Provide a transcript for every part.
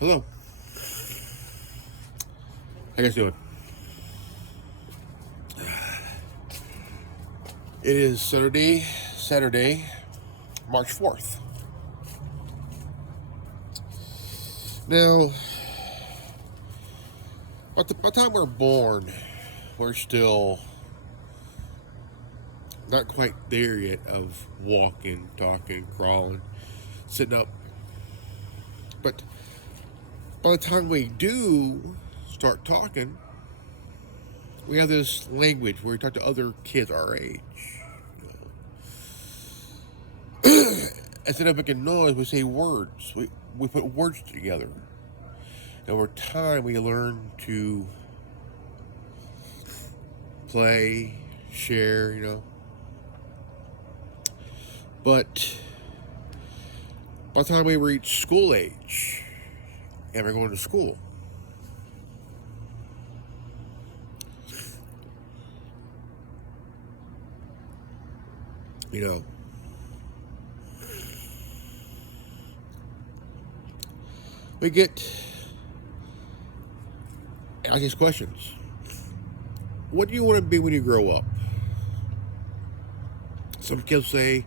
Hello. How you guys doing? It is Saturday, March 4th. Now, by the time we're born, we're still not quite there yet of walking, talking, crawling, sitting up. But by the time we do start talking, we have this language where we talk to other kids our age. Instead of making noise, we say words. We put words together. And over time, we learn to play, share. But by the time we reach school age and we're going to school, you know, we get asked these questions. What do you want to be when you grow up? Some kids say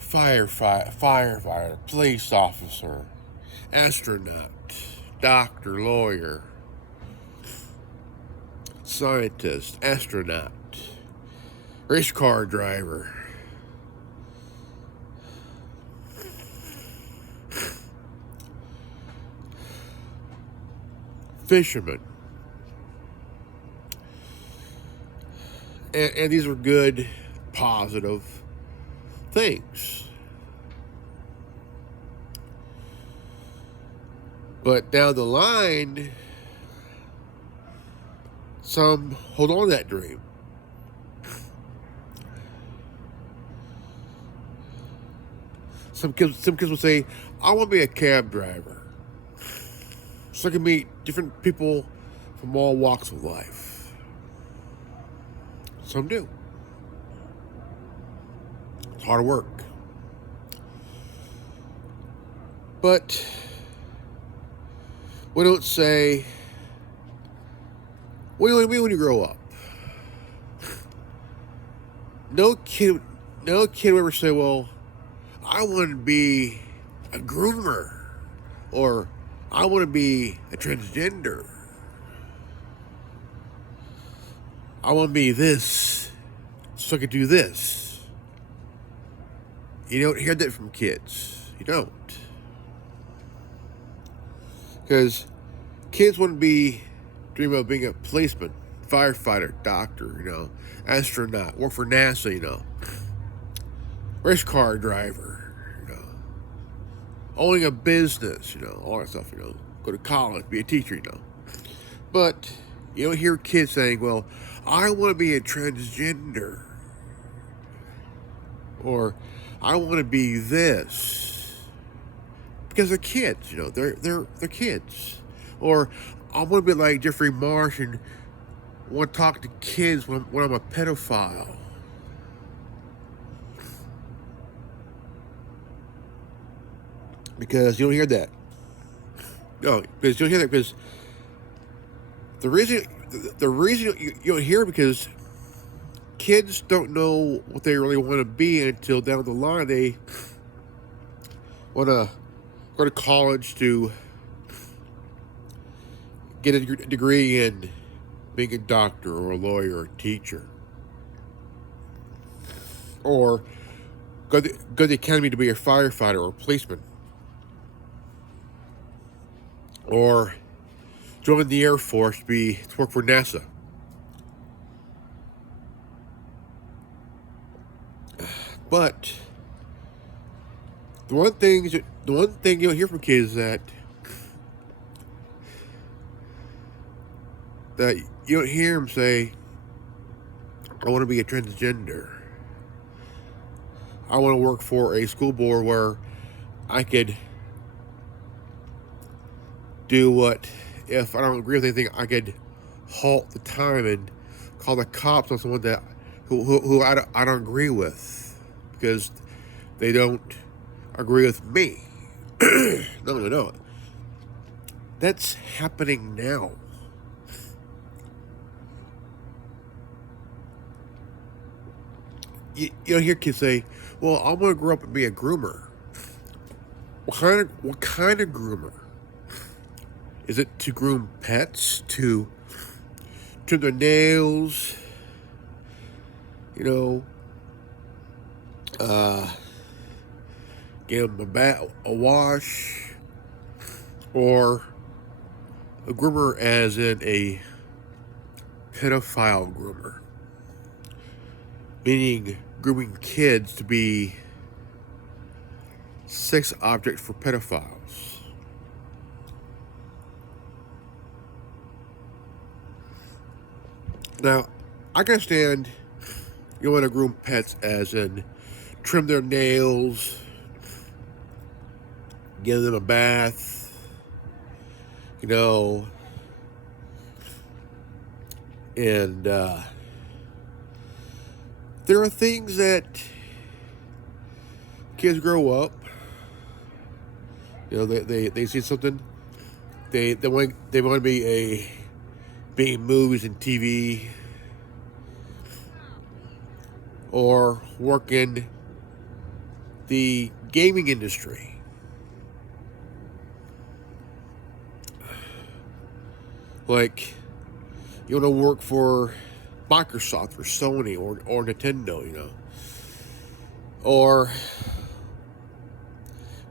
firefighter, police officer, astronaut, doctor, lawyer, scientist, astronaut, race car driver, fisherman. And these are good, positive things. But down the line, some hold on to that dream. Some kids will say, I want to be a cab driver. So I can meet different people from all walks of life. Some do. It's hard work. But we don't say, what do you want to be when you grow up? No kid will ever say, well, I want to be a groomer, or I want to be a transgender. I want to be this so I could do this. You don't hear that from kids. You don't. Because kids want to dream of being a policeman, firefighter, doctor, astronaut, work for NASA, race car driver, owning a business, all that stuff, go to college, be a teacher, But you don't hear kids saying, well, I want to be a transgender, or I want to be this, because they're kids, they're kids. Or I want to be like Jeffrey Marsh and want to talk to kids when I'm a pedophile. Because you don't hear that. No, because you don't hear that because the reason you don't hear it because kids don't know what they really want to be until down the line they want to go to college to get a degree in being a doctor or a lawyer or a teacher, or go to the academy to be a firefighter or a policeman, or join the Air Force to work for NASA. But the one thing you'll hear from kids is that you don't hear them say, I want to be a transgender. I want to work for a school board where I could do what, if I don't agree with anything, I could halt the time and call the cops on someone who I don't agree with because they don't agree with me. No. That's happening now. You hear kids say, "Well, I'm going to grow up and be a groomer." What kind of groomer? Is it to groom pets, to trim their nails, you know, give them a wash, or a groomer as in a pedophile groomer, meaning grooming kids to be sex objects for pedophiles? Now, I can understand you want to groom pets as in trim their nails, give them a bath, you know, and there are things that kids grow up, you know, they see something, they want to be in movies and TV, or work in the gaming industry. Like, you want to work for Microsoft or Sony or Nintendo, you know, or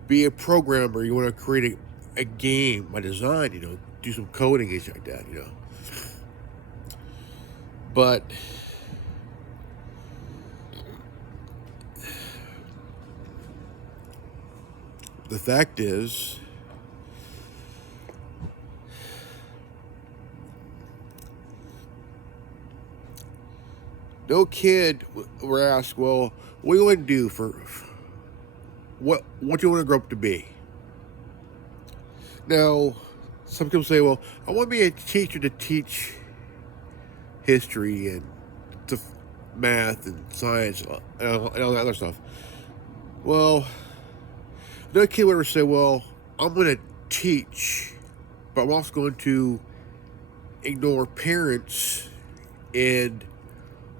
be a programmer. You want to create a game by design, you know, do some coding and shit like that, you know. But the fact is, no kid were asked, "Well, what do you want to do for what do you want to grow up to be?" Now, some people say, "Well, I want to be a teacher to teach history and math and science and all that other stuff." Well, no kid would ever say, "Well, I'm going to teach, but I'm also going to ignore parents and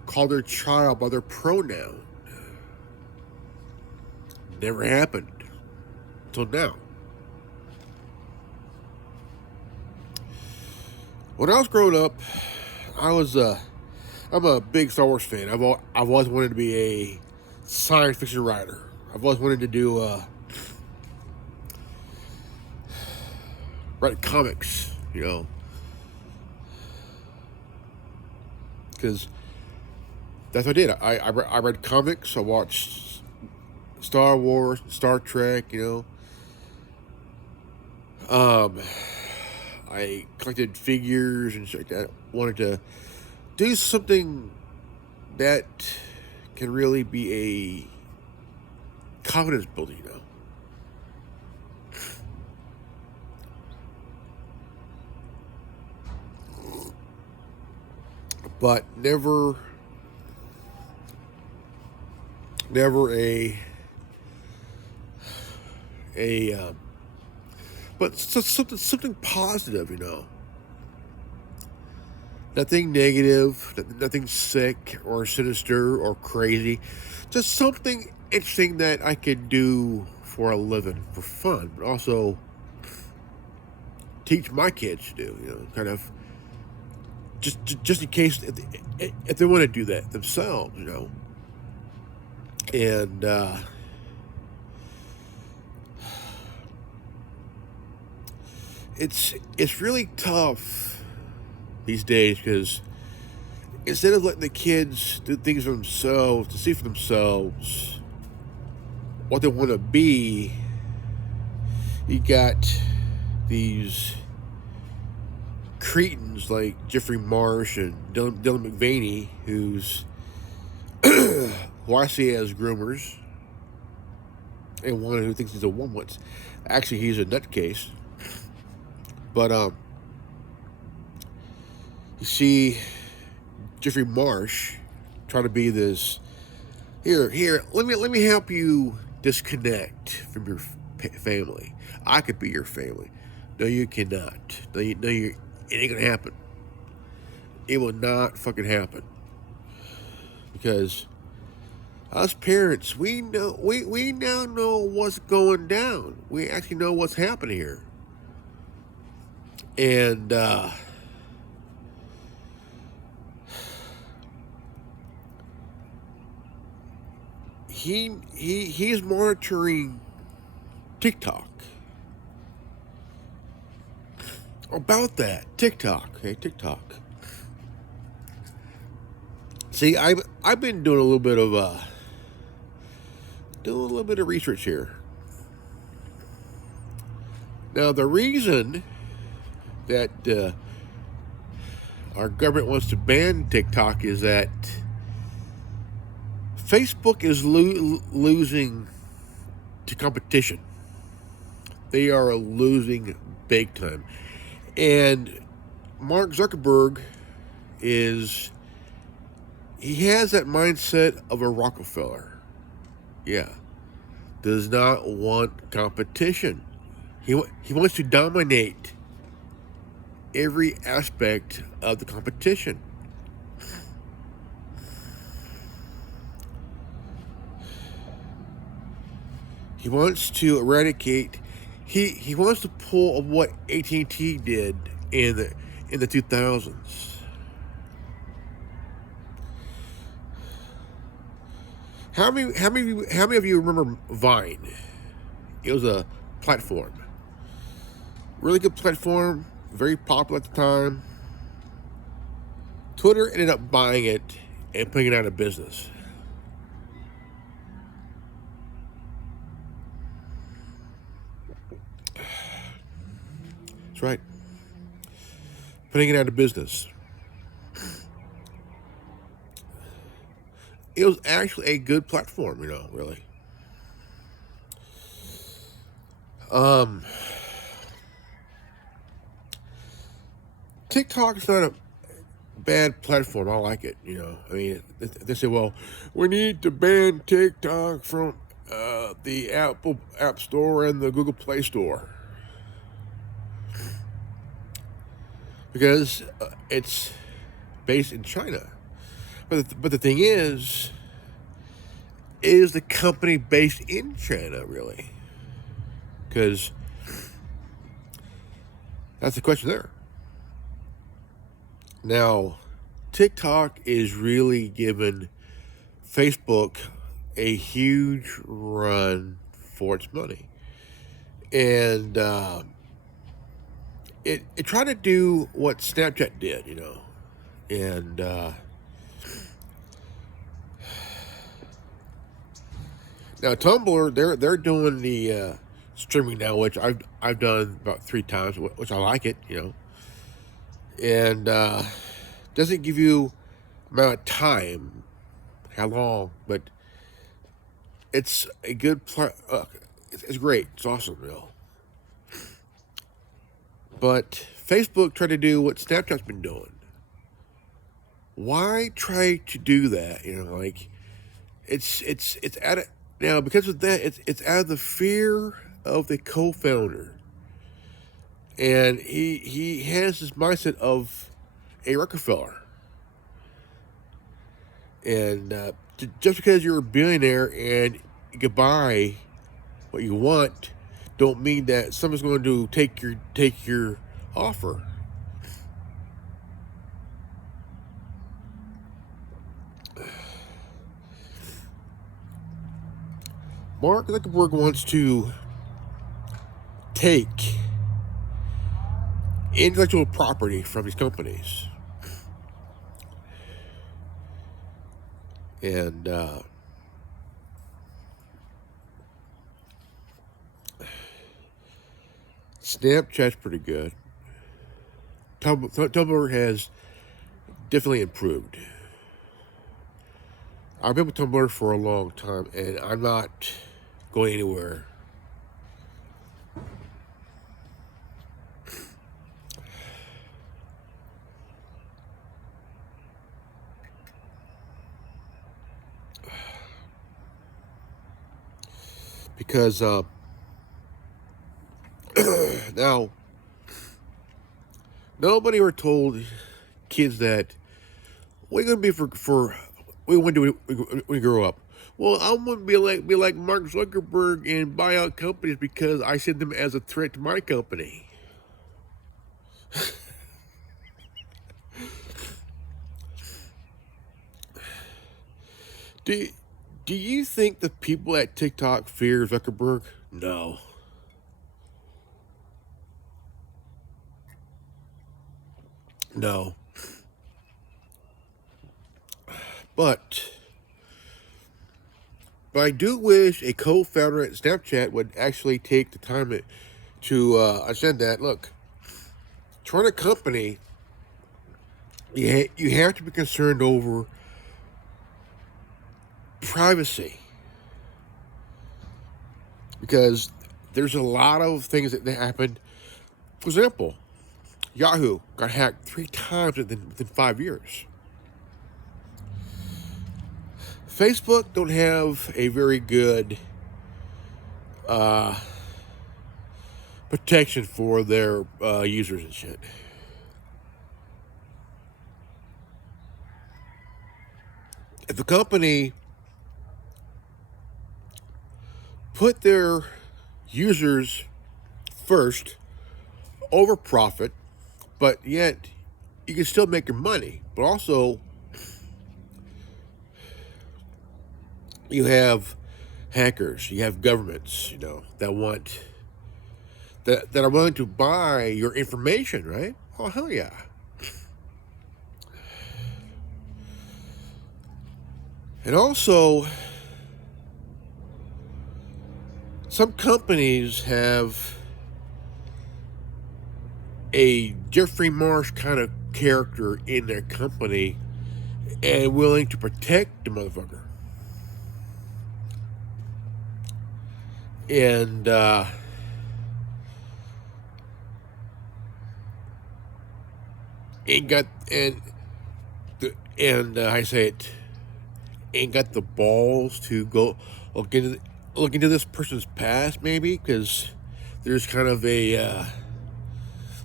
call their child by their pronoun." Never happened until now. When I was growing up, I'm a big Star Wars fan. I've always wanted to be a science fiction writer. I've always wanted to do write comics, you know, because that's what I did. I read comics. I watched Star Wars, Star Trek, you know. I collected figures and shit like that. Wanted to do something that can really be a confidence builder, you know. But never but something positive, you know. Nothing negative, nothing sick or sinister or crazy. Just something interesting that I could do for a living, for fun, but also teach my kids to do, you know, kind of just in case if they want to do that themselves, you know. And it's really tough these days because instead of letting the kids do things for themselves, to see for themselves what they want to be, you got these cretins like Jeffrey Marsh and Dylan McVaney, who I see as groomers, and one who thinks he's a one-wit. Actually, he's a nutcase. But you see Jeffrey Marsh trying to be this. Here, let me help you disconnect from your family. I could be your family. No, you cannot. It ain't gonna happen. It will not fucking happen. Because us parents, we now know what's going down. We actually know what's happening here. And he's monitoring TikTok. About that, TikTok. Okay, TikTok. See, I've been doing a little bit of research here. Now, the reason that our government wants to ban TikTok is that Facebook is losing to competition. They are losing big time. And Mark Zuckerberg he has that mindset of a Rockefeller. Yeah. Does not want competition. He wants to dominate every aspect of the competition. He wants to eradicate. He wants to pull what AT&T did in the 2000s. How many of you remember Vine? It was a platform. Really good platform, very popular at the time. Twitter ended up buying it and putting it out of business. That's right. Putting it out of business. It was actually a good platform, really. TikTok is not a bad platform. I like it, I mean, they say, well, we need to ban TikTok from the Apple App Store and the Google Play Store. Because it's based in China. But the thing is the company based in China, really? Because that's the question there. Now, TikTok is really giving Facebook a huge run for its money. And it tried to do what Snapchat did, and now Tumblr, they're doing the streaming now, which I've done about 3 times, which I like it, and doesn't give you amount of time, how long, but it's a good it's great, it's awesome, But Facebook tried to do what Snapchat's been doing. Why try to do that? It's out of now, because of that. It's out of the fear of the co-founder, and he has this mindset of a Rockefeller. And just because you're a billionaire and you can buy what you want, don't mean that someone's going to take your offer. Mark Zuckerberg wants to take intellectual property from these companies. And Snapchat's pretty good. Tumblr has definitely improved. I've been with Tumblr for a long time, and I'm not going anywhere. Because now Nobody ever told kids that, what are you going to be what do you want to do when you grow up? Well, I'm going to be like Mark Zuckerberg and buy out companies because I see them as a threat to my company. Do do you think the people at TikTok fear Zuckerberg? No. No. But I do wish a co-founder at Snapchat would actually take the time to understand that. Look, to run a company, you have to be concerned over privacy, because there's a lot of things that happen. For example, Yahoo got hacked 3 times within 5 years. Facebook don't have a very good protection for their users and shit. If the company put their users first over profit, but yet you can still make your money, but also you have hackers, you have governments, that want that are willing to buy your information, right? Oh, hell yeah. And also, some companies have a Jeffrey Marsh kind of character in their company and willing to protect the motherfucker. And ain't got I say it, ain't got the balls to go look into this person's past, maybe, because there's kind of a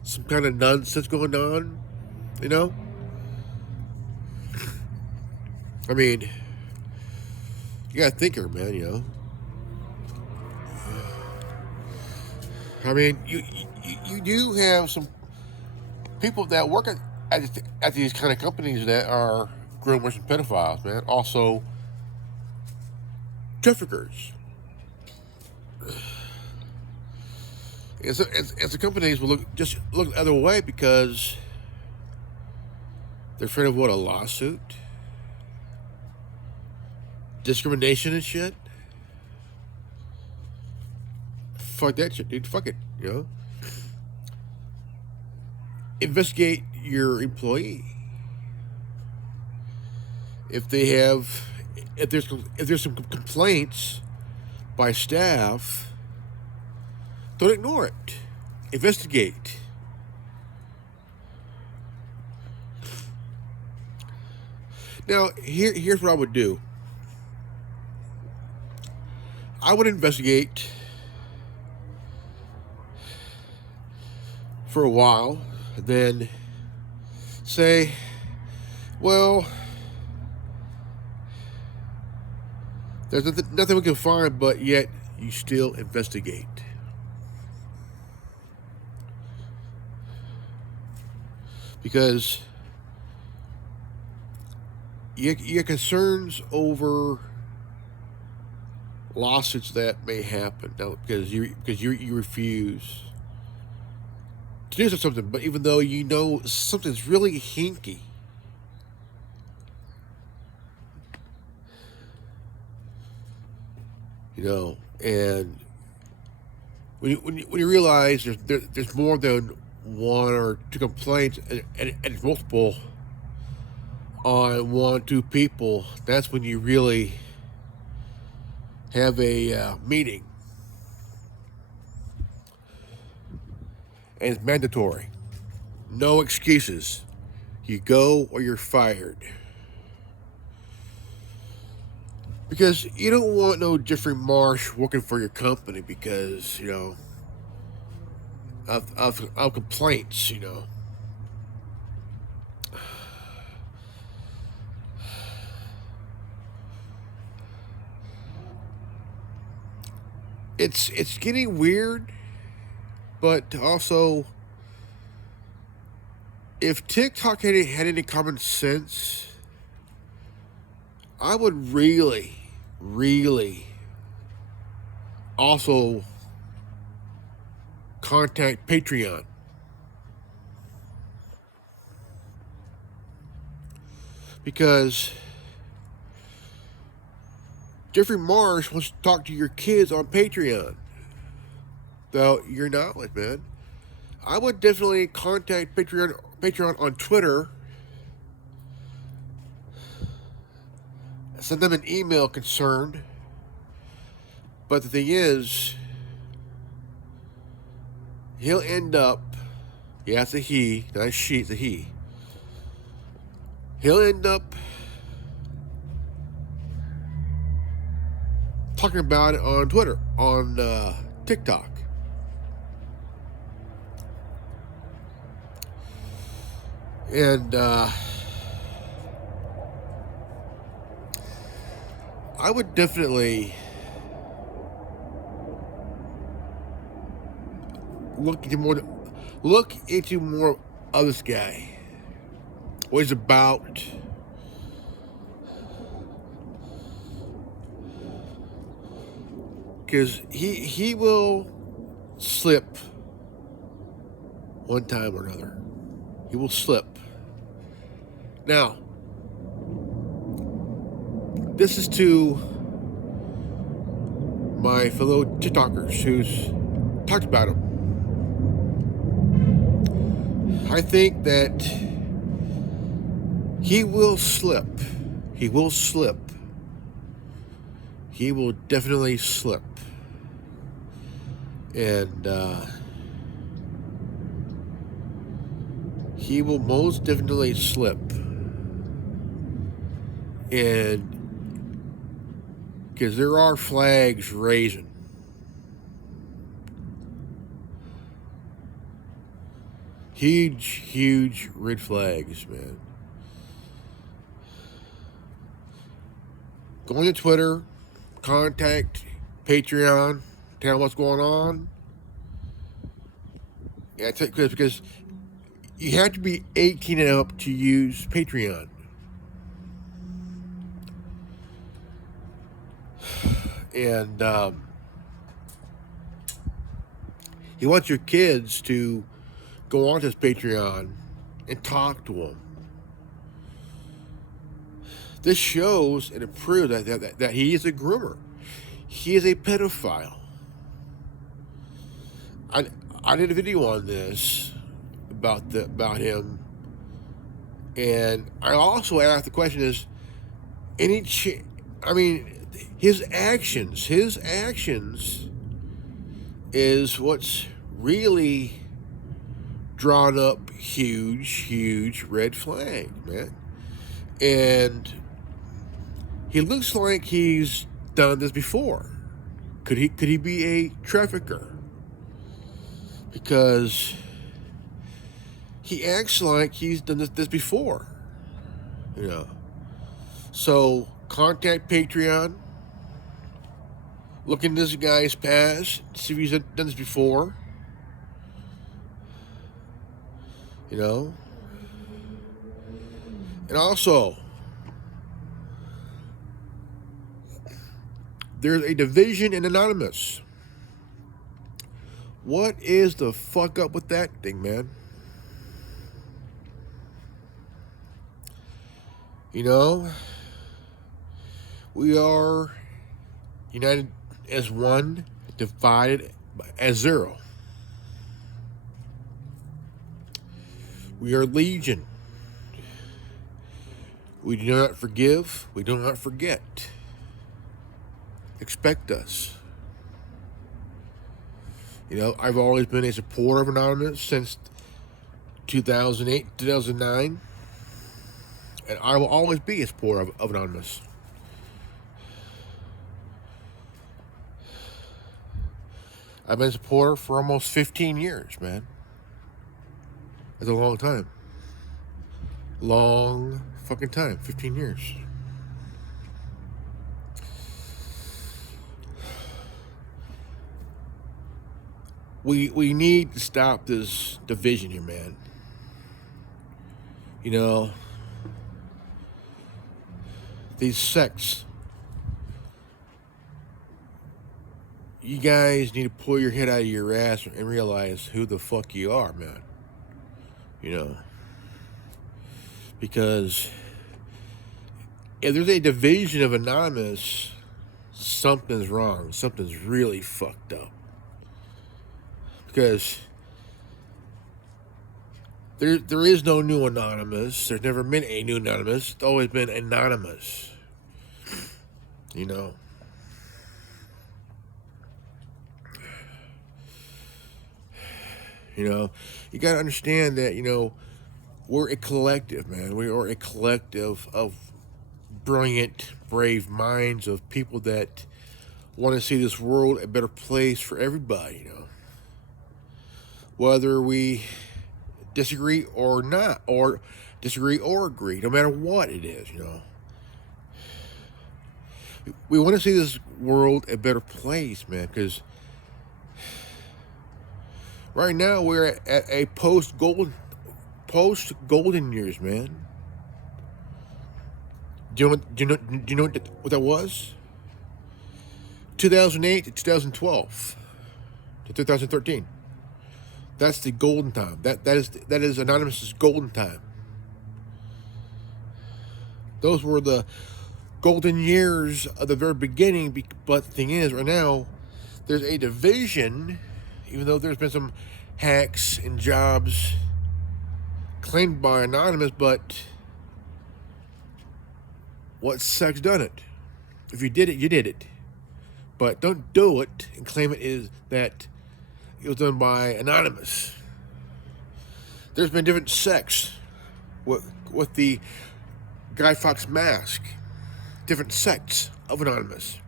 some kind of nonsense going on, I mean, you gotta think here, man. I mean, you do have some people that work at these kind of companies that are groomers and pedophiles, man. Also, traffickers. And so, the companies will look the other way because they're afraid of what, a lawsuit, discrimination and shit. Fuck that shit, dude. Fuck it, Investigate your employee. If there's some complaints by staff, don't ignore it. Investigate. Now, here's what I would do. I would investigate for a while, then say, well, there's nothing we can find, but yet you still investigate. Because your concerns over lawsuits that may happen now, because you refuse to do something, but even though something's really hinky, and when you realize there's more than one or two complaints, and it's multiple on 1 or 2 people, that's when you really have a meeting. And it's mandatory. No excuses. You go or you're fired. Because you don't want no Jeffrey Marsh working for your company because, of complaints, it's getting weird, but also, if TikTok had any common sense, I would really, really also contact Patreon. Because Jeffrey Marsh wants to talk to your kids on Patreon. Though you're not with, man. I would definitely contact Patreon on Twitter. Send them an email concerned. But the thing is, he'll end up, yeah, it's a he, not a she, it's a he. He'll end up talking about it on Twitter, on TikTok. And I would definitely look into more of this guy. What he's about. Because he will slip one time or another. He will slip. Now, this is to my fellow TikTokers who's talked about him. I think that he will slip. He will slip. He will definitely slip. And he will most definitely slip. And because there are flags raising. Huge red flags, man. Go on to Twitter, contact Patreon, tell them what's going on. Yeah, because you have to be 18 and up to use Patreon. And he wants your kids to go on to his Patreon and talk to him. This shows and it proves that he is a groomer. He is a pedophile. I did a video on this about him, and I also asked the question: is his actions is what's really drawn up huge red flag, man. And he looks like he's done this before. Could he be a trafficker? Because he acts like he's done this before. You know. So contact Patreon. Look into this guy's past, see if he's done this before. You know? And also, there's a division in Anonymous. What is the fuck up with that thing, man? You know? We are united as one, divided as zero. We are legion. We do not forgive. We do not forget. Expect us. You know, I've always been a supporter of Anonymous since 2008, 2009. And I will always be a supporter of Anonymous. I've been a supporter for almost 15 years, man. That's a long time. Long fucking time. 15 years. we need to stop this division here, man. You know, these sects. You guys need to pull your head out of your ass and realize who the fuck you are, man. You know, because if there's a division of Anonymous, something's wrong. Something's really fucked up. Because there is no new Anonymous. There's never been a new Anonymous. It's always been anonymous. You know. You know, you got to understand that, you know, we're a collective, man. We are a collective of brilliant, brave minds, of people that want to see this world a better place for everybody, you know. Whether we disagree or not, or disagree or agree, no matter what it is, you know. We want to see this world a better place, man, because right now we're at a post-golden years, man. Do you know what that was? 2008 to 2012 to 2013. That's the golden time. That is Anonymous's golden time. Those were the golden years of the very beginning. But the thing is, right now, there's a division. Even though there's been some hacks and jobs claimed by Anonymous, but what sect's done it? If you did it, you did it. But don't do it and claim it is that it was done by Anonymous. There's been different sects with the Guy Fawkes mask. Different sects of Anonymous.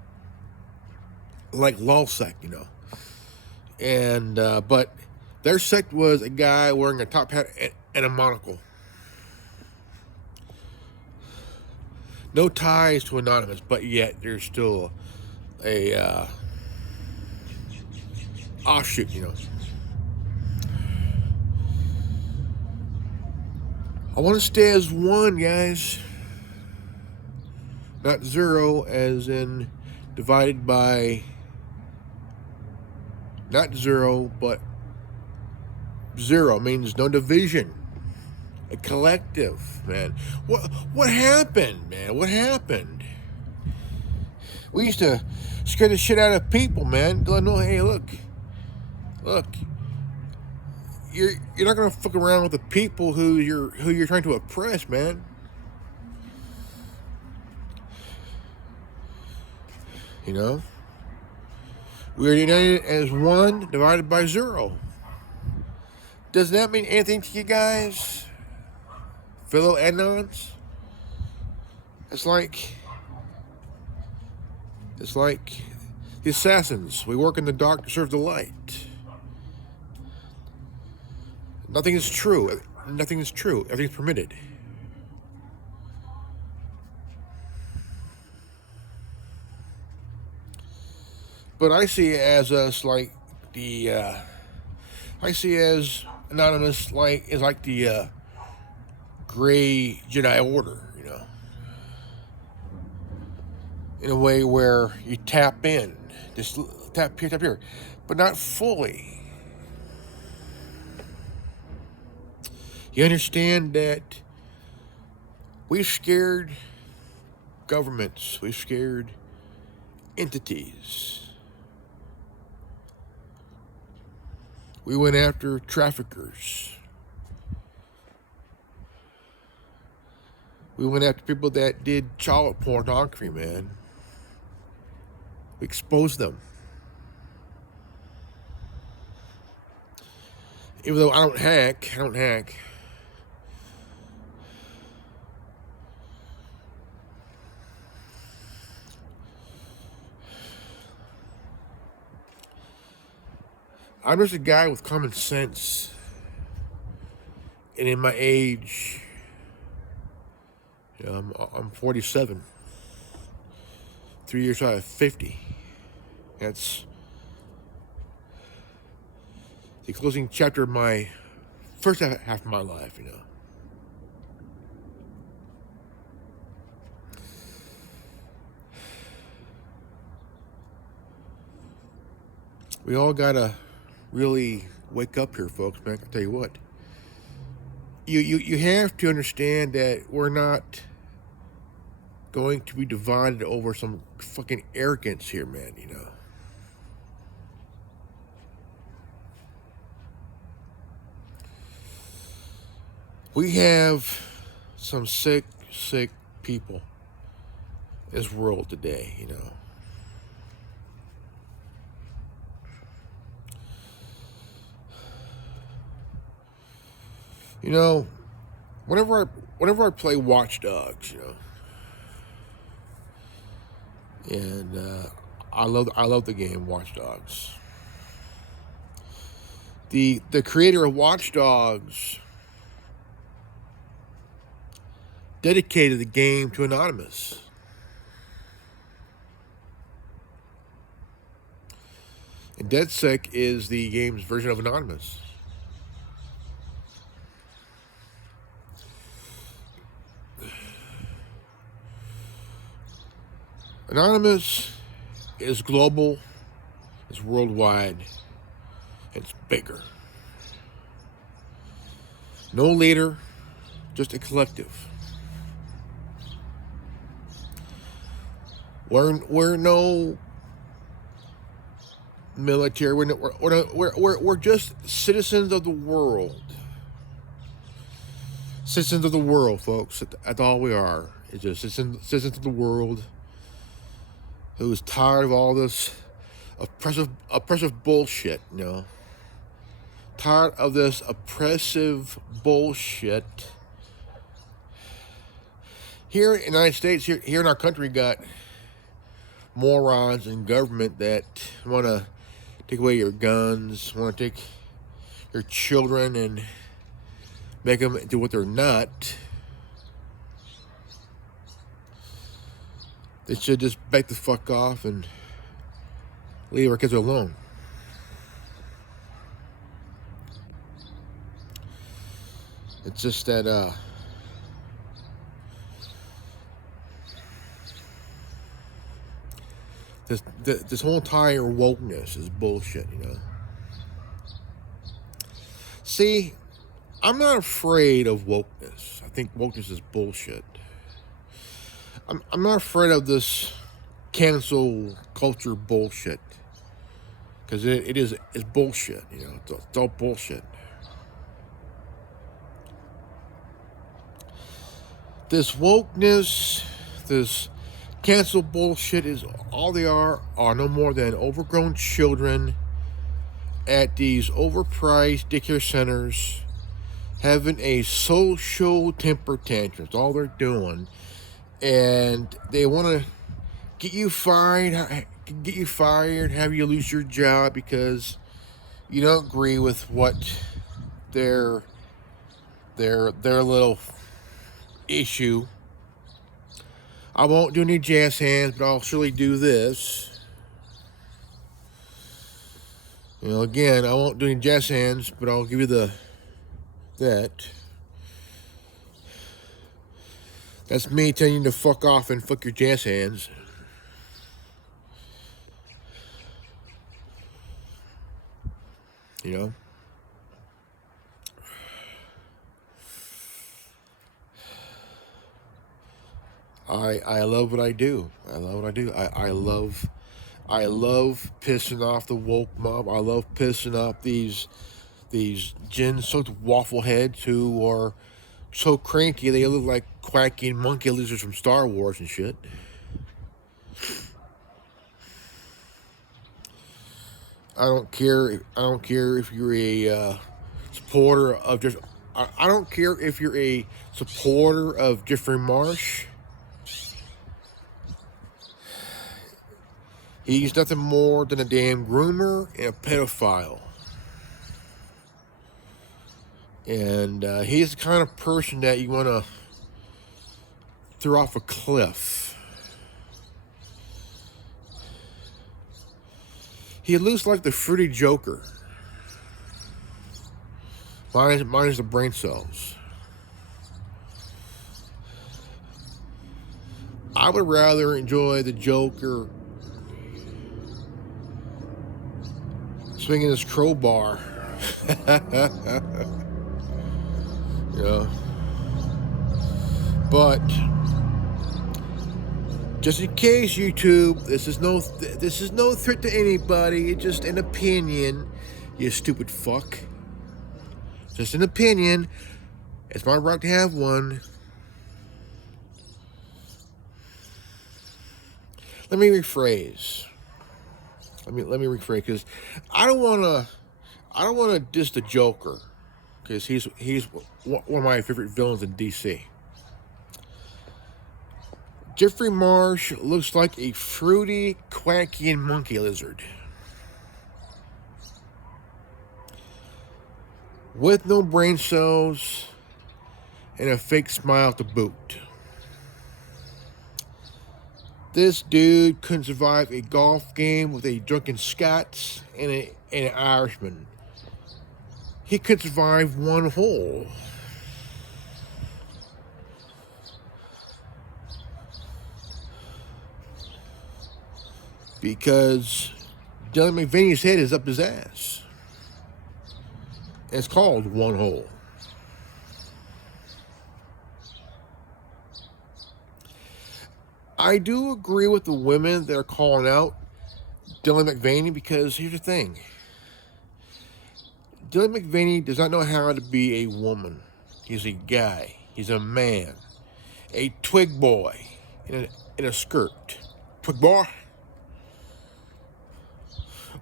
Like LawSec, you know. And but their sect was a guy wearing a top hat and a monocle. No ties to Anonymous, but yet there's still a offshoot, you know. I want to stay as one, guys. Not zero, as in divided by. Not zero, but zero means no division. A collective, man. What happened, man? What happened? We used to scare the shit out of people, man. Let them know, hey, look, you're not gonna fuck around with the people who you're trying to oppress, man. You know, we are united as one, divided by zero. Does that mean anything to you guys, fellow Anons? It's like the assassins. We work in the dark to serve the light. Nothing is true. Nothing is true. Everything's permitted. But I see it as us like the. I see it as Anonymous is like the gray Jedi Order, you know. In a way where you tap in, just tap here, but not fully. You understand that we've scared governments, we've scared entities. We went after traffickers. We went after people that did child pornography, man. We exposed them. Even though I don't hack. I'm just a guy with common sense. And in my age, you know, I'm 47. 3 years out of 50. the closing chapter of my first half of my life, you know. We all gotta really wake up here, folks, man. I tell you what. You have to understand that we're not going to be divided over some fucking arrogance here, man, you know. We have some sick people in this world today, you know. You know, whenever I play Watch Dogs, you know, and I love the game Watch Dogs. The creator of Watch Dogs dedicated the game to Anonymous. And DedSec is the game's version of Anonymous. Anonymous is global, it's worldwide, it's bigger. No leader, just a collective. We're no military. We're just citizens of the world. Citizens of the world, folks. That's all we are. It's just citizens of the world who's tired of all this oppressive bullshit, you know. Tired of this oppressive bullshit. Here in the United States, here in our country, got morons in government that want to take away your guns, want to take your children and make them do what they're not. They should just back the fuck off and leave our kids alone. It's just that this whole entire wokeness is bullshit, you know. See, I'm not afraid of wokeness. I think wokeness is bullshit. I'm not afraid of this cancel culture bullshit, because it's bullshit, you know. It's all bullshit. This wokeness, this cancel bullshit is all they are no more than overgrown children at these overpriced daycare centers having a social temper tantrum. That's all they're doing. And they want to get you fired, have you lose your job because you don't agree with what their little issue. I won't do any jazz hands, but I'll surely do this. You know, again, I won't do any jazz hands, but I'll give you that. That's me telling you to fuck off and fuck your jazz hands. You know? I love what I do. I love what I do. I love pissing off the woke mob. I love pissing off these gin-soaked waffle heads who are so cranky they look like quacking monkey lizards from Star Wars and shit. I don't care if you're a supporter of just. I don't care if you're a supporter of Jeffrey Marsh. He's nothing more than a damn groomer and a pedophile. And he's the kind of person that you want to throw off a cliff. He looks like the Fruity Joker. Mine is the brain cells. I would rather enjoy the Joker swinging his crowbar. Yeah. But just in case, YouTube, this is no threat to anybody. It's just an opinion, you stupid fuck. Just an opinion. It's my right to have one. Let me rephrase. Let me rephrase, because I don't wanna diss the Joker, because he's one of my favorite villains in DC. Jeffrey Marsh looks like a fruity, quacky, and monkey lizard. With no brain cells and a fake smile to boot. This dude couldn't survive a golf game with a drunken Scots and an Irishman. He could survive one hole. Because Dylan McVaney's head is up his ass. It's called one hole. I do agree with the women that are calling out Dylan McVaney, because here's the thing. Dylan McVaney does not know how to be a woman. He's a guy. He's a man. A twig boy in a skirt. Twig boy?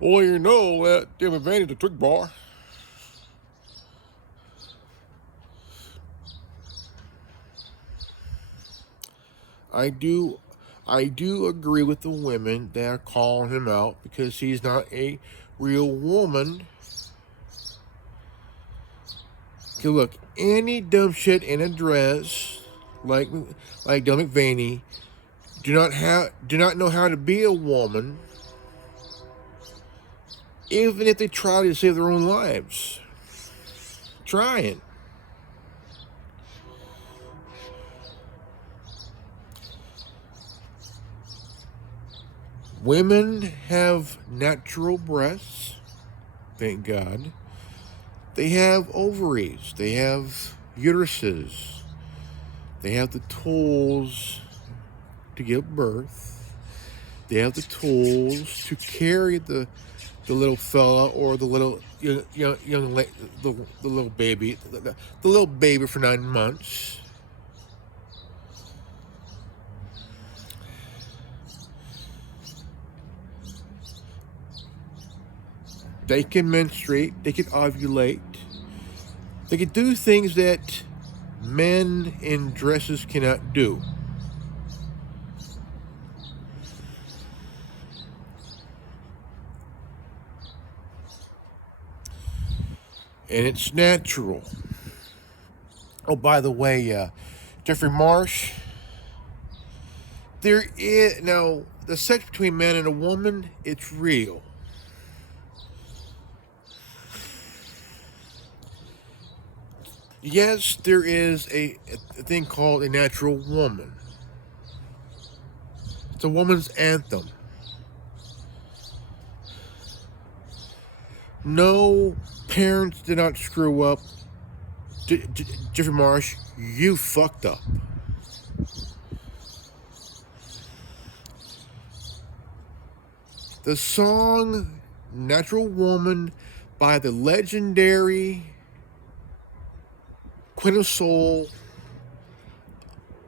Well, you know that Dylan McVaney's a twig boy. I do agree with the women that are calling him out, because he's not a real woman. Okay, look, any dumb shit in a dress like Dylan McVaney do not know how to be a woman, even if they try to save their own lives. Trying. Women have natural breasts, thank God. They have ovaries, they have uteruses, they have the tools to give birth, they have the tools to carry the little fella or the little young the little baby, the little baby for 9 months. They can menstruate, they can ovulate, they can do things that men in dresses cannot do. And it's natural. Oh, by the way, Jeffrey Marsh, there is, now, the sex between a man and a woman, it's real. Yes, there is a thing called a natural woman. It's a woman's anthem. No, parents did not screw up. Jeffrey Marsh, you fucked up. The song Natural Woman by the legendary Queen of Soul,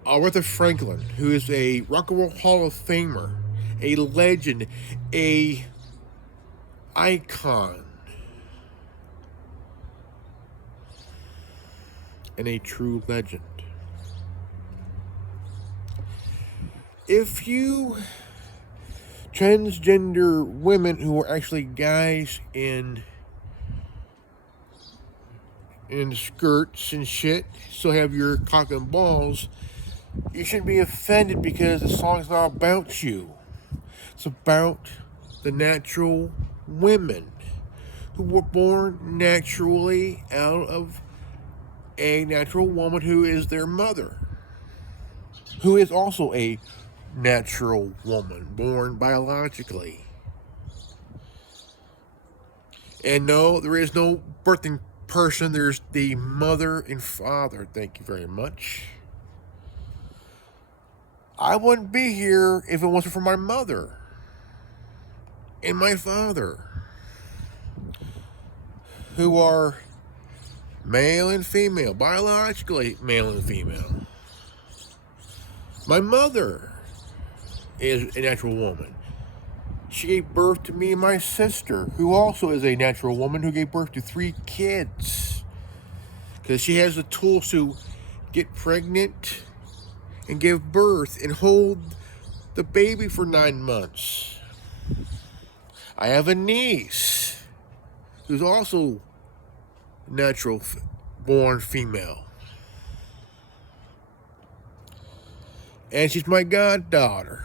Aretha Franklin, who is a Rock and Roll Hall of Famer, a legend, a icon, and a true legend. If you transgender women who are actually guys in skirts and shit still have your cock and balls, you shouldn't be offended, because the song's not about you. It's about the natural women who were born naturally out of a natural woman who is their mother, who is also a natural woman, born biologically. And no, there is no birthing person. There's the mother and father. Thank you very much. I wouldn't be here if it wasn't for my mother and my father, who are male and female, biologically male and female. My mother is a natural woman. She gave birth to me and my sister, who also is a natural woman, who gave birth to 3 kids. Because she has the tools to get pregnant and give birth and hold the baby for 9 months. I have a niece who's also natural born female. And she's my goddaughter.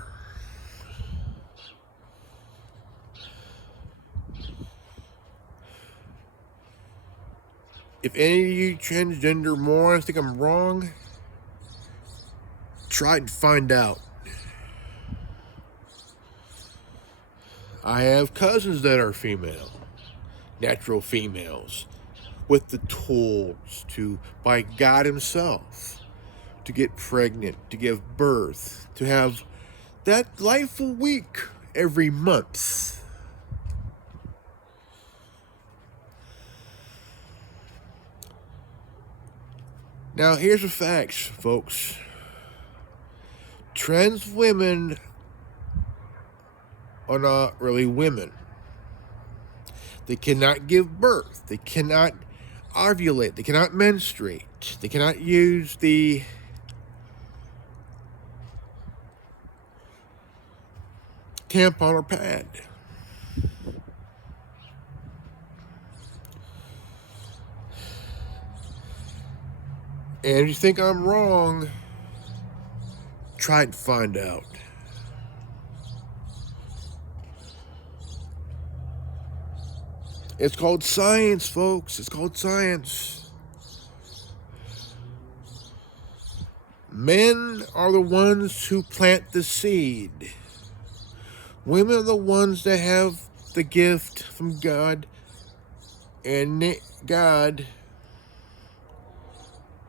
If any of you transgender morons think I'm wrong, try and find out. I have cousins that are female, natural females, with the tools to, by God himself, to get pregnant, to give birth, to have that delightful week every month. Now, here's the facts, folks. Trans women are not really women. They cannot give birth. They cannot ovulate. They cannot menstruate. They cannot use the tampon or pad. And if you think I'm wrong, try and find out. It's called science, folks. It's called science. Men are the ones who plant the seed. Women are the ones that have the gift from God and God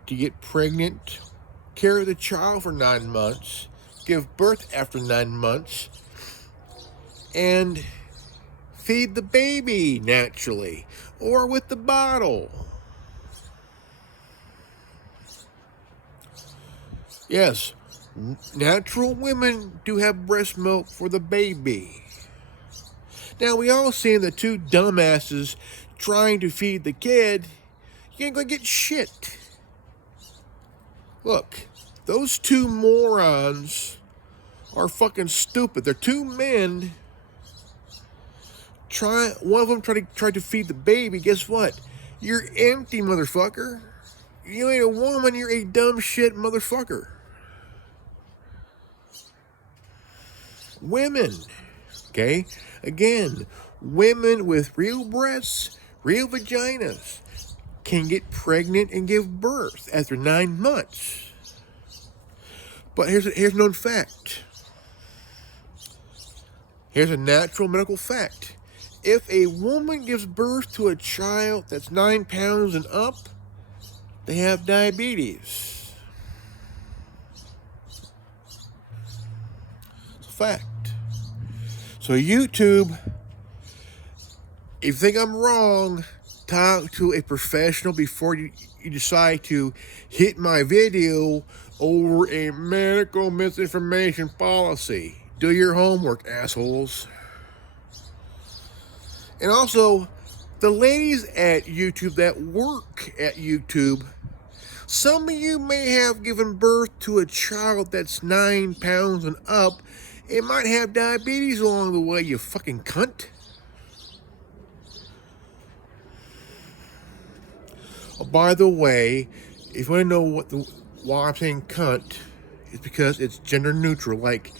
to get pregnant, carry the child for 9 months, give birth after 9 months, and feed the baby naturally or with the bottle. Yes, natural women do have breast milk for the baby. Now, we all seen the 2 dumbasses trying to feed the kid. You ain't gonna get shit. Look, those 2 morons are fucking stupid. They're 2 men. One of them tried to feed the baby. Guess what? You're empty, motherfucker. You ain't a woman. You're a dumb shit motherfucker. Women, okay? Again, women with real breasts, real vaginas, can get pregnant and give birth after 9 months. But here's a known fact. Here's a natural medical fact. If a woman gives birth to a child that's 9 pounds and up, they have diabetes. It's a fact. So YouTube, if you think I'm wrong, talk to a professional before you decide to hit my video over a medical misinformation policy. Do your homework, assholes. And also, the ladies at YouTube that work at YouTube, some of you may have given birth to a child that's 9 pounds and up. It might have diabetes along the way, you fucking cunt. Oh, by the way, if you want to know why I'm saying cunt, it's because it's gender neutral. Like,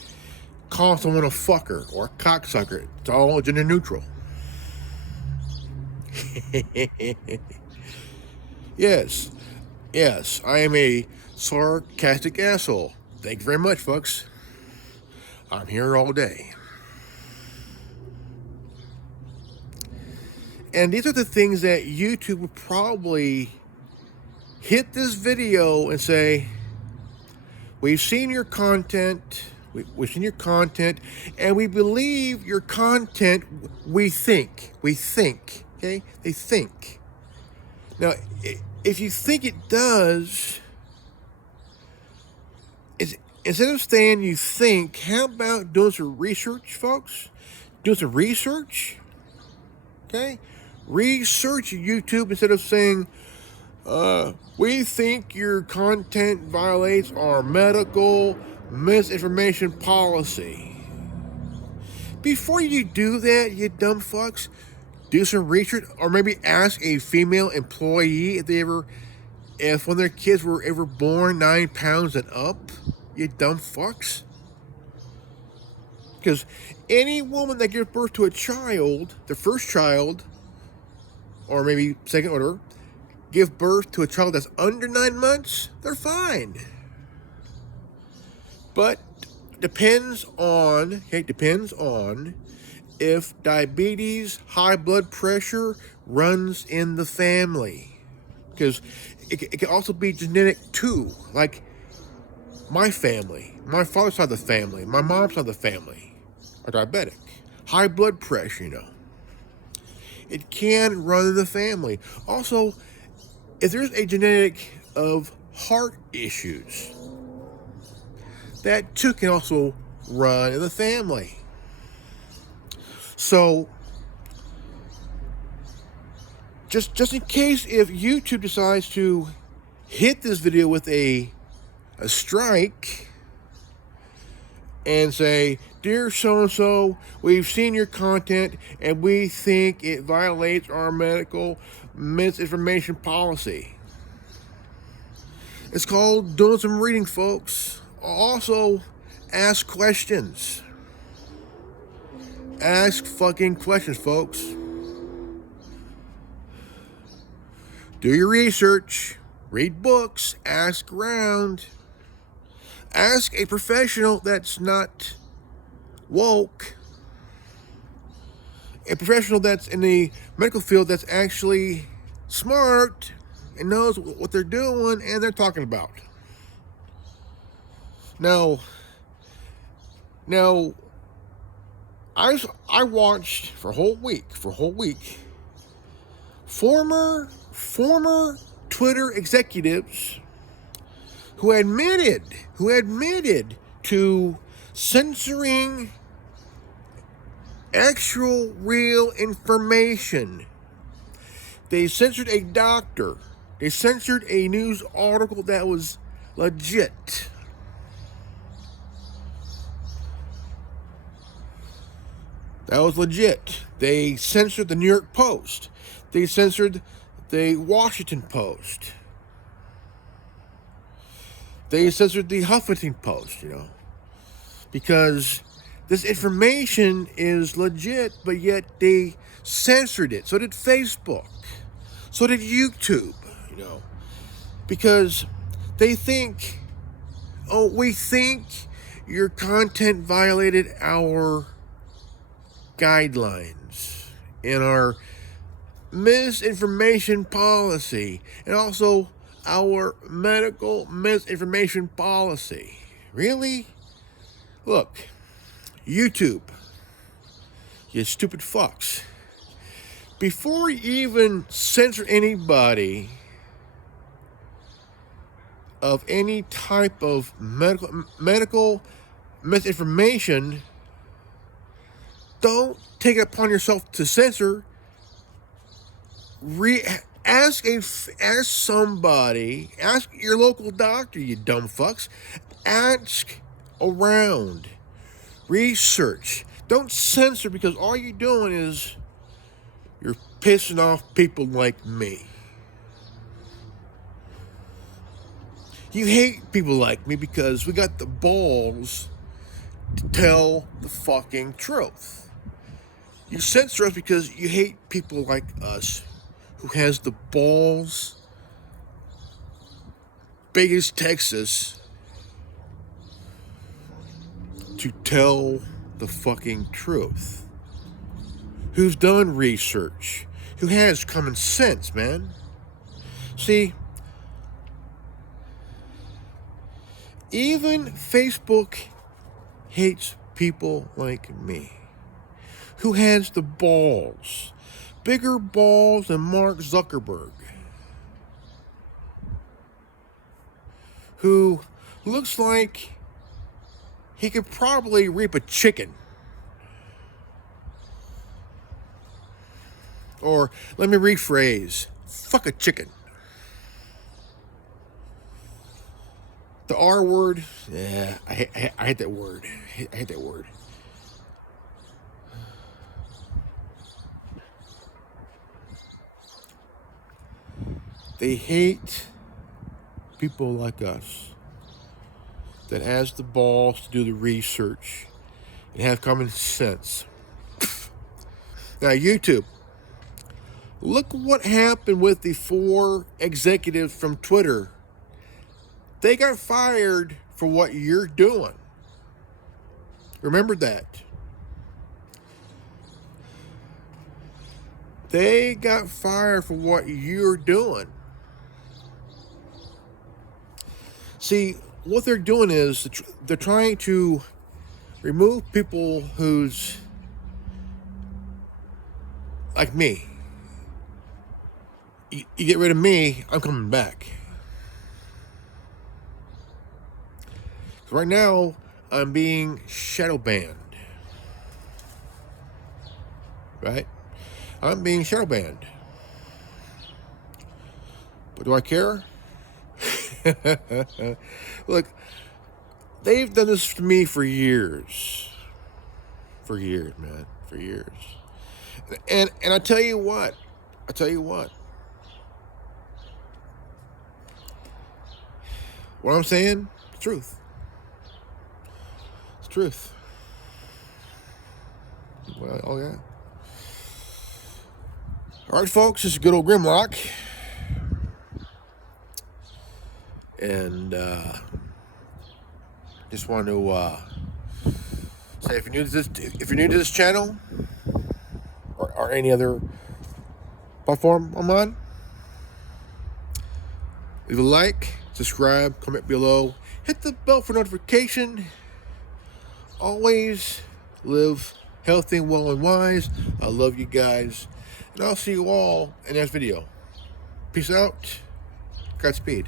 call someone a fucker or a cocksucker. It's all gender neutral. Yes, yes, I am a sarcastic asshole. Thank you very much, folks. I'm here all day. And these are the things that YouTube would probably hit this video and say, we've seen your content, we've seen your content, and we believe your content, we think, okay? They think. Now, if you think it does, instead of saying you think, how about doing some research, folks? Doing some research, okay? Research YouTube instead of saying, we think your content violates our medical misinformation policy. Before you do that, you dumb fucks, do some research, or maybe ask a female employee if one of their kids were ever born 9 pounds and up. You dumb fucks. Because any woman that gives birth to a child, the first child, or maybe second order, give birth to a child that's under 9 months, they're fine. But depends on if diabetes, high blood pressure runs in the family. Because it can also be genetic too. Like my family, my father's side of the family, my mom's side of the family are diabetic. High blood pressure, It can run in the family. Also, if there's a genetic of heart issues, that too can also run in the family. So, just in case if YouTube decides to hit this video with a strike and say, dear so-and-so, we've seen your content and we think it violates our medical misinformation policy. It's called doing some reading, folks. Also, ask questions. Ask fucking questions, folks. Do your research. Read books. Ask around. Ask a professional that's not woke. A professional that's in the medical field that's actually smart and knows what they're doing and they're talking about. Now, I watched for a whole week, former Twitter executives who admitted to censoring actual real information. They censored a doctor. They censored a news article that was legit. That was legit. They censored the New York Post. They censored the Washington Post. They censored the Huffington Post, because this information is legit, but yet they censored it. So did Facebook. So did YouTube, because they think, we think your content violated our guidelines in our misinformation policy and also our medical misinformation policy. Really? Look, YouTube, you stupid fucks. Before you even censor anybody of any type of medical misinformation, don't take it upon yourself to censor. Ask somebody, ask your local doctor, you dumb fucks. Ask around. Research. Don't censor, because all you're doing is you're pissing off people like me. You hate people like me because we got the balls to tell the fucking truth. You censor us because you hate people like us, who has the balls big as Texas to tell the fucking truth, who's done research, who has common sense, man. See, even Facebook hates people like me, who has the balls, bigger balls than Mark Zuckerberg, who looks like he could probably reap a chicken. Or let me rephrase, fuck a chicken. The R word, yeah, I hate that word. I hate that word. They hate people like us that has the balls to do the research and have common sense. Now, YouTube, look what happened with the 4 executives from Twitter. They got fired for what you're doing. Remember that. They got fired for what you're doing. See, what they're doing is they're trying to remove people who's like me. You get rid of me, I'm coming back. Right now, I'm being shadow banned. Right? I'm being shadow banned. But do I care? Look, they've done this to me for years. For years, man. For years. And I tell you what. What I'm saying, it's truth. It's truth. Well, oh yeah. All right, folks, this is good old Grimlock. And just want to say, if you're new to this channel or any other platform I'm on, leave a like, subscribe, comment below, hit the bell for notification. Always live healthy, well, and wise. I love you guys, and I'll see you all in the next video. Peace out. Godspeed.